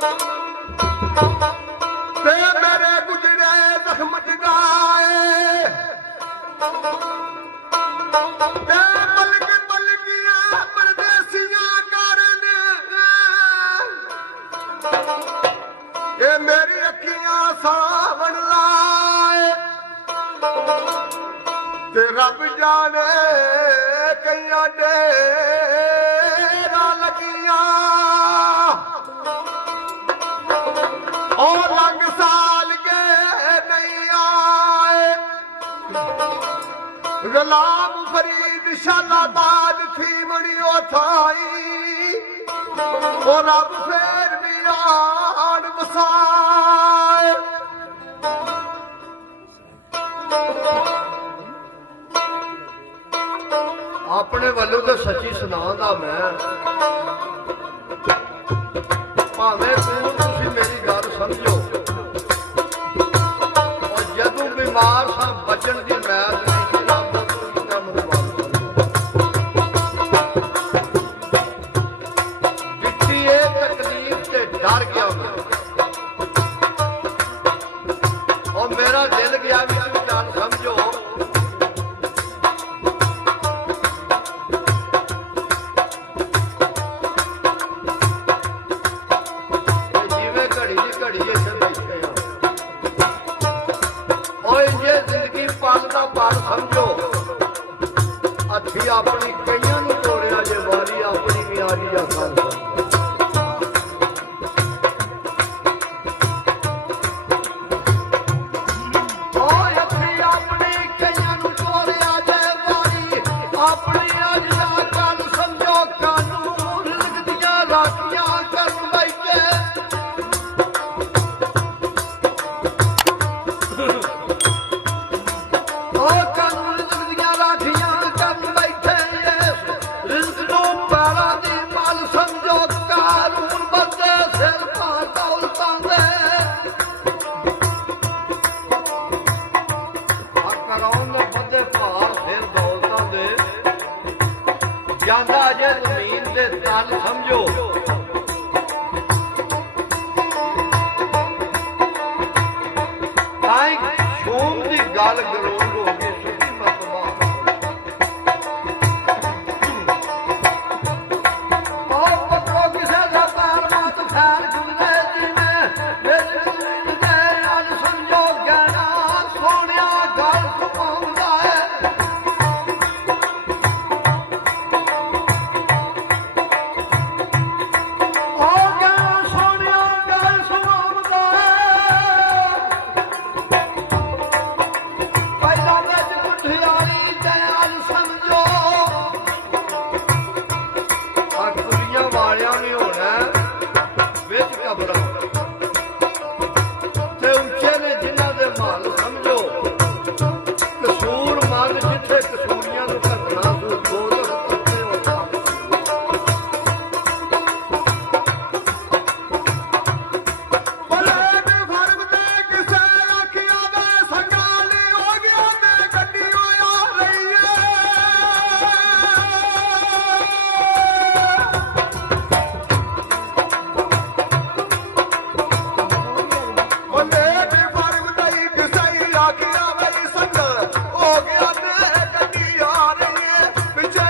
ते मेरे गुजरे जख्म जगाए ते मलक मलकियां परदेसियां करन ये मेरी अखियां सावन लाए ते रब जाने कईयां डेरा लगियां और लंग साल के नहीं आए गुलाम फरीद शालाबाद थी मणियो थाई और रब फिर भी आन बसाए अपने वालों तो सच्ची सुनांगा मैं भावें तुम मेरी गल समझो और जदों बीमार सा बचन की मैद दिखती है तकलीफ से डर गया मैं और मेरा दिल गया भी तुम गल समझो समझो हथी अपनी कईयां नूं तोड़िया जे वारी अपनी भी आ गई गल समझो शोम की गल गरोज हो गई सुखी मतबा किसी का पैर मत फैल गुजरे समझो गहना सोनिया गल सुनाउंदा है पिछे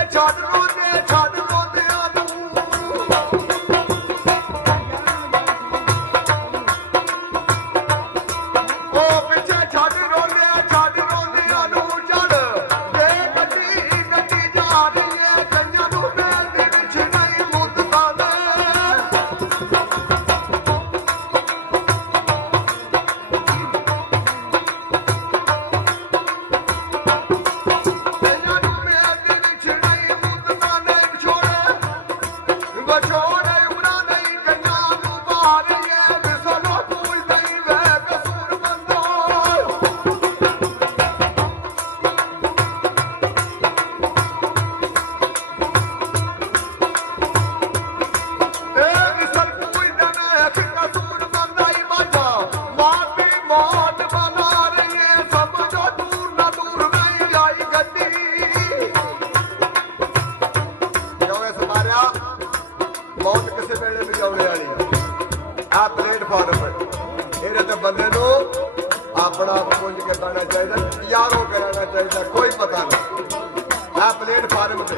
होना चाहिए, कोई पता नहीं। आ प्लेटफार्म से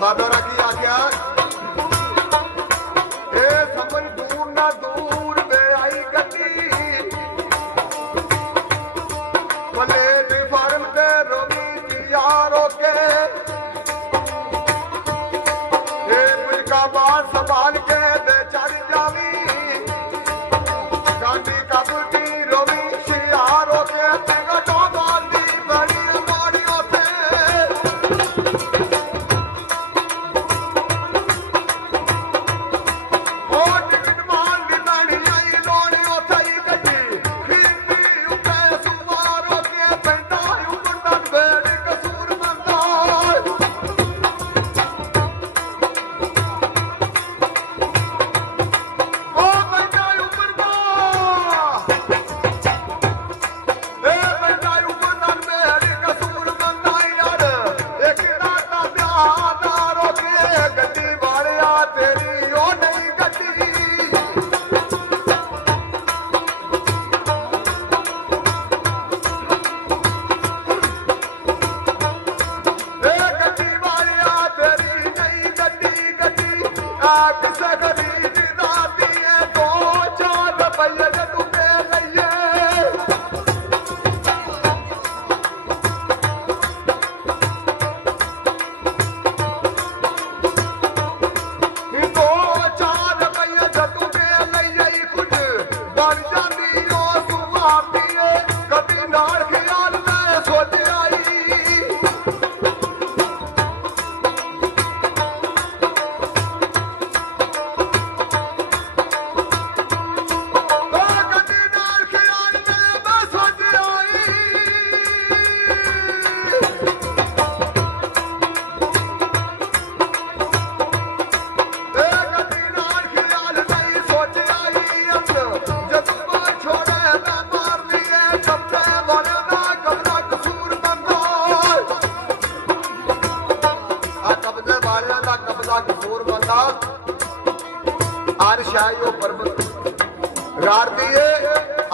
बाबा की आख्या समन दूर ना दूर वे आई गड्डी प्लेटफार्म से रोमी यारों के मुझका बात संभाल के बेचारी जावी गांधी का बुटी रोमी शियारों के तिगटो गांधी बड़ी मोड़ियों से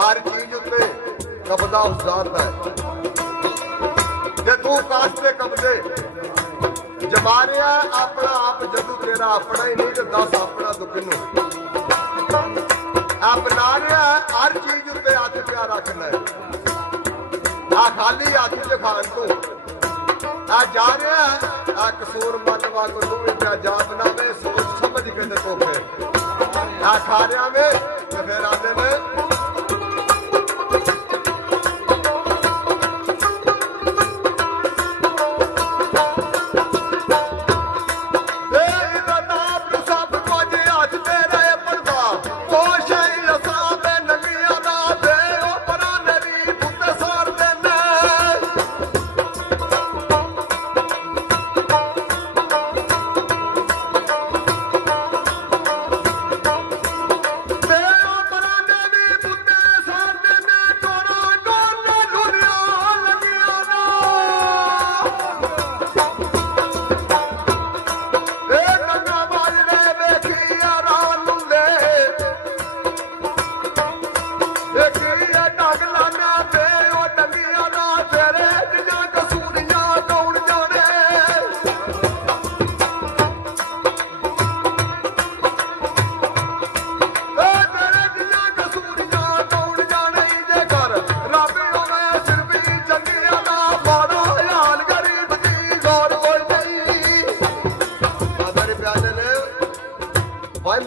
हर चीज उत्ते कब्जा उस्ताद है जे तू कास्ते कब्जे जमा रहा अपना आप जदू तेरा अपना ही नहीं तो दस अपना तो किनू अपना रहा हर चीज उत्ते हथ पिया रखना है आ खाली हथ च खान तू आ जा रहा आ कसूर मन वांग तू भी पिया जा बना वे सोच समझ के ते तोखे आ खा रहा वे तो फिर आते में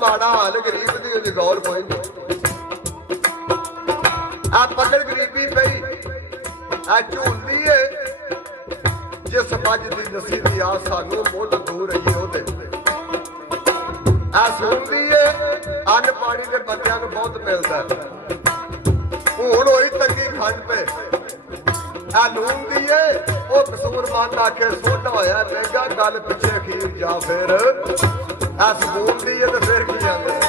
माड़ा हाल गरीब की गौर कोई आ पकड़ गरीबी पई आ झूलदी है जिस मज की नसीबी आ सानू मुल दूर रही ओदे आ सुनदी है अन्न पानी के बंदियां नूं बहुत मिलदा हुण होई तंगी खंड पे आ लून दी है ओ कसूर मान आखे सोडा होया महंगा गल पिछे खीर जा फिर आ सकून दी है तो फिर की आंदे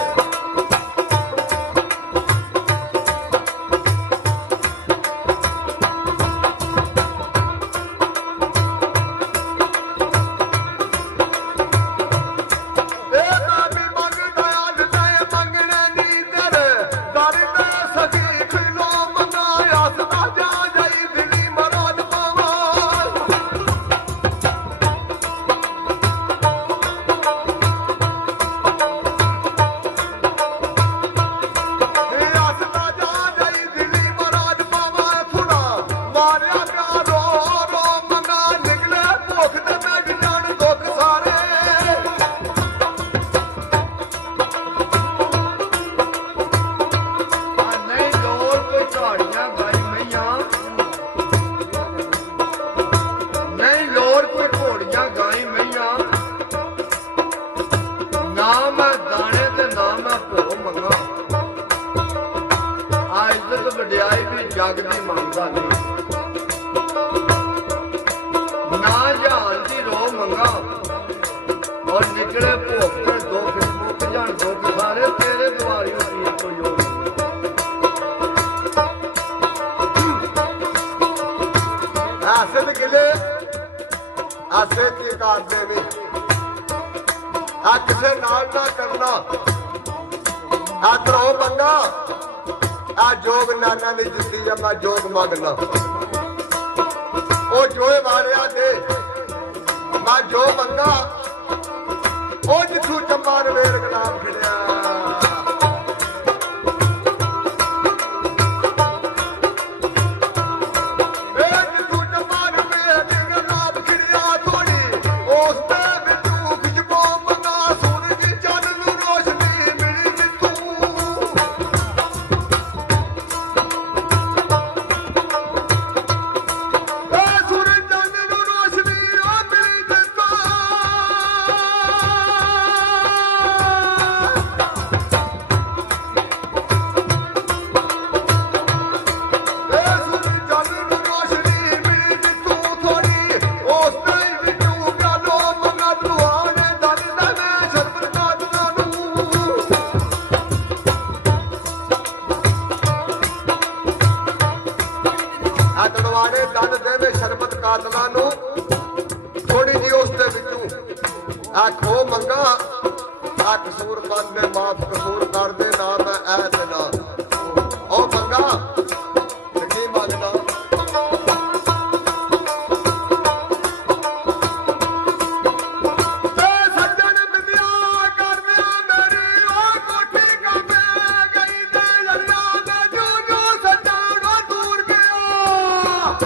जग दी मंगदा नहीं ना जान दी रो मंगा और निकले भोग ते दुख मुक जान दुख सारे तेरे द्वारियों की कोई हो आसिद गिले आसे की कार देवी आ किसे नाल ना करना आ ध्रो मंगा आ जोग नाना दी जिंदगी है मैं जोग मंगना ओ जोए वालिया दे मैं जो मंगा ओ जिथू चम्मा रवेर गुलाम खिड़िया थोड़ी जी उसके आ खो मंगा आ कसूर कर दे माफ कसूर कर दे ना मैं ऐत ना ओ मंगा की मंगना सज्जन विद्या कर मेरी ओ कोठी का गई दे जरिया दे जो जो सज्जन दूर गया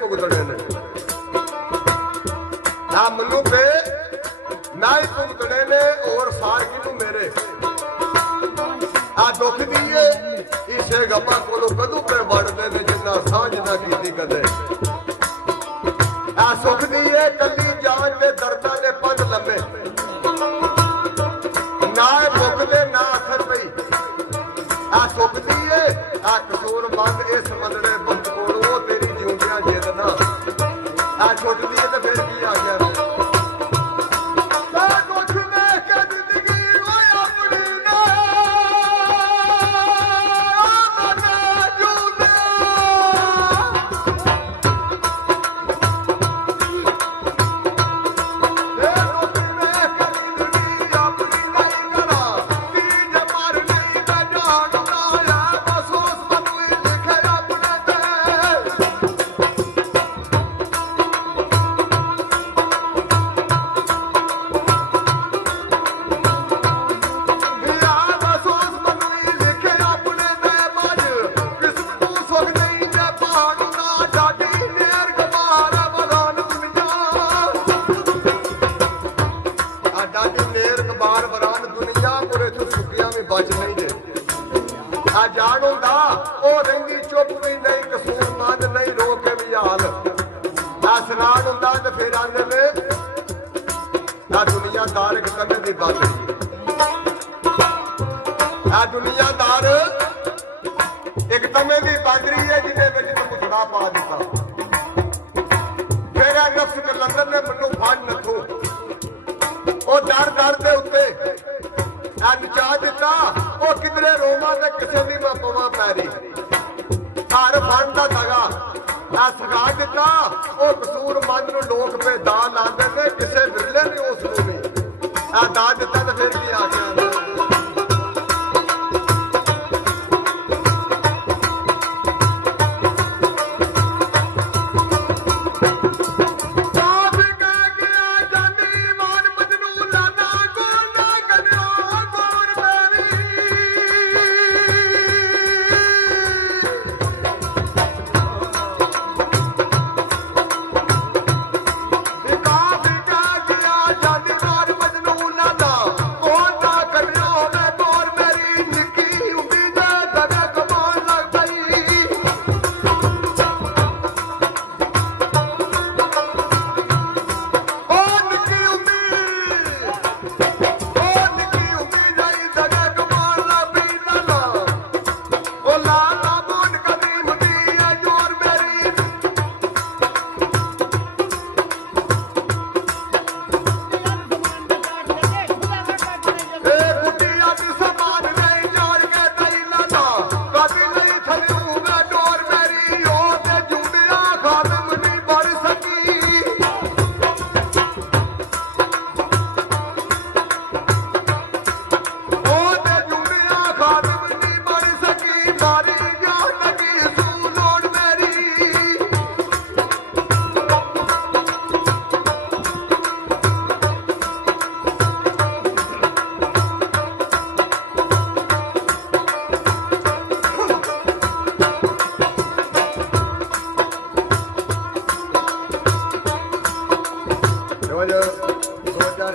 भुगतने ने ना मनु पे ना ही भुगतने ने और सार किनू मेरे आ दुख दिए इसे गप्पा कोलो कदू पे बढ़ते ने जिन्ना सांझ ना कीती कदे आ सुख दिए कली जान दे दर्दां दे पंध लम्बे ना भुख दे ना अखर पई आ सुख दिए आ कसूर बंद इस मंदड़े बंद कोलों तेरी जिउंदियां जेदना आ छुट दिए ते फिर की आ गया बच नहीं दे आ जान हुंदा ओ रंगी चुप भी नहीं कसूर मंद नहीं रो के भी हाल आ सनान हुंदा ते फिर आंदे ने आ दुनियादार एक तने दी बात है आ दुनियादार एक तने दी बांदरी है जिन्हें विच मुछड़ा पा दिता फिर नफ्स कलंदर ने मनु फड़ नथू ओ दर दर दे उत्ते नचा दिता वो किधरे रोमा ते किसे दी मैं पवा पैरी घर फड़दा दगा ਨਾਂ ਲਾਉਂਦੇ ਨੇ ਕਿਸੇ ਵਿਰਲੇ ਨੇ ਉਸ ਨੂੰ ਵੀ ਆ ਦਾਜ ਦਿੱਤਾ ਤਾਂ ਫਿਰ ਕੀ ਆ ਗਿਆ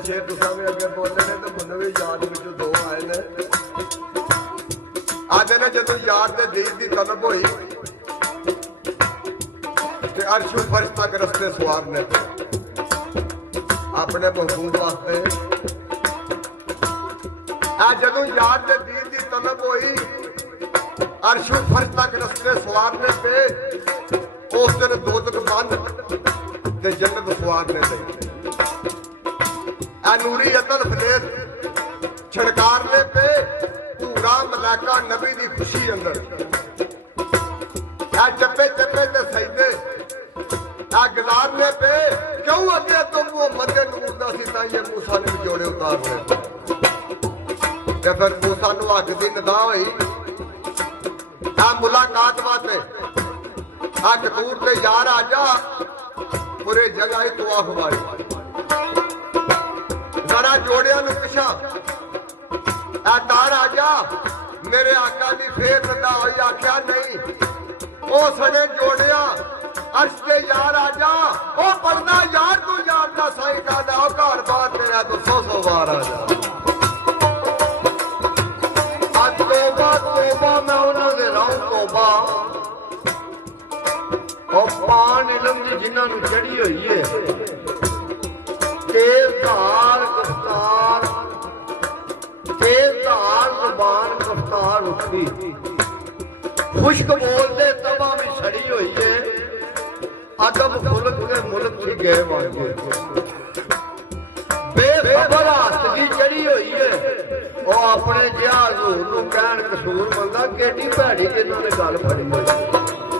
छे तुसां अगे बोले ने तो मैनू भी याद विच दो आए ने आदे ने जदों याद दे दीद दी तलब होई ते अर्श फर्श तक रस्ते सवारने पे अपने महबूब वास्ते आ जदों याद दे दीद दी तलब होई अर्श फर्श तक रस्ते सवारने पे उस दिन दोजख बंद ते जन्नत सवारने पे नूरी अतल फलेस छिड़कारने पे पूरा मलाका नबी दी खुशी अंदर चप्पे चप्पे ते सजदे गुजारने पे क्यों अगे तो मोहम्मद नूर दा सी तां ये मूसा ने जोड़े उतारने ते फिर मूसा नूं अग दी निगाह होई मुलाकात वास्ते कसूर ते यार आ जा पूरे जगह ही तू अखबारी जरा जोड़िया पिछा तार आ जा मेरे आका की फेर नदा हुई आख्या नहीं ओ सड़े जोड़िया अर्श के यार आ जा ओ बंदा यार तू यार का साई का ना घर बात तेरा तो 100 बार आ जा तोबा मैं उन्होंने रहूं तोबा और पान इलम की जिन्होंने चढ़ी हुई है तेजधार गिरफ्तार तेजधार जुबान गिरफ्तार उठी खुश्क बोलते तबा भी सड़ी हुई है अदब मुल्क के मुल्क से गए वांगे बेखबर हाथ की चढ़ी हुई है वो अपने जिहा हजूर नूं कहण कसूर मंदा केडी भैड़ी कि इन्होंने गल फड़ी हुई